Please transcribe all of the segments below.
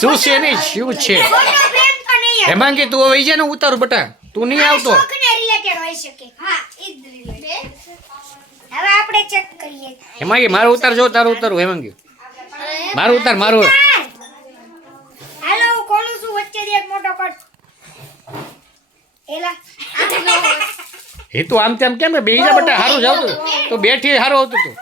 શું છે? ને? શું છે. હેમાંગી તું હવે છે ને ઉતારું બટા. તું નહીં આવતો. હેમાંગી મારું ઉતાર જો તારું ઉતારું હેમાંગી મારું ઉતાર મારું. હાલો હું છું વચ્ચેથી એક મોટો કટ. એલા. એ તો આમ તેમ કેમ બે જા બટા સારું જાવ તું બેઠી સારું આવતું તું.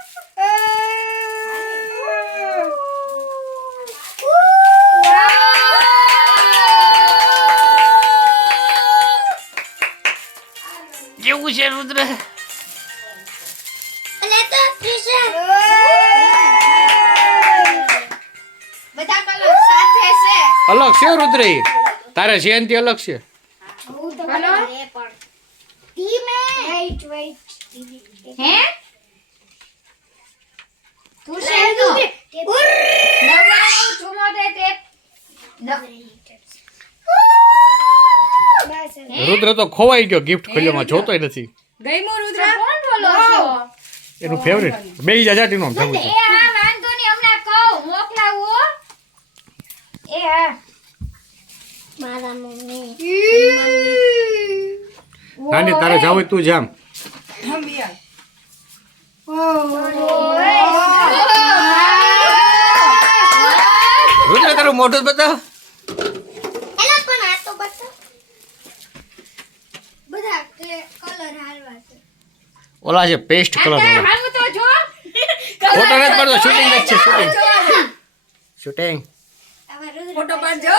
કેવું છે રુદ્ર? અલગ છે રુદ્ર તારે છે? એનથી અલગ છે ધીમે. વેઇટ વેઇટ હે? તું છે તો નવ્વાણું ચુમ્મોતેર તેર રુદ્ર તો ખોવાઈ ગયો ગિફ્ટ ખોલ્યોમાં જોતોય નથી. ગઈમો રુદ્ર? કોણ બોલો છો? એનું ફેવરેટ બે જા જાટીનું આમ છે. એ હા વાંધો નહીં હમણાં કહું મોકલાવો એ હા. મારા મમ્મી. નાની તારે જાવ તું જામ. રુદ્ર તારું મોઢું બતાવ એલા પણ આ તો બતા બધા કલર હાલવા છે ઓલા છે પેસ્ટ કલર ફોટો નથી પડતો શૂટિંગ જ છે શૂટિંગ શૂટિંગ ફોટો પાડજો.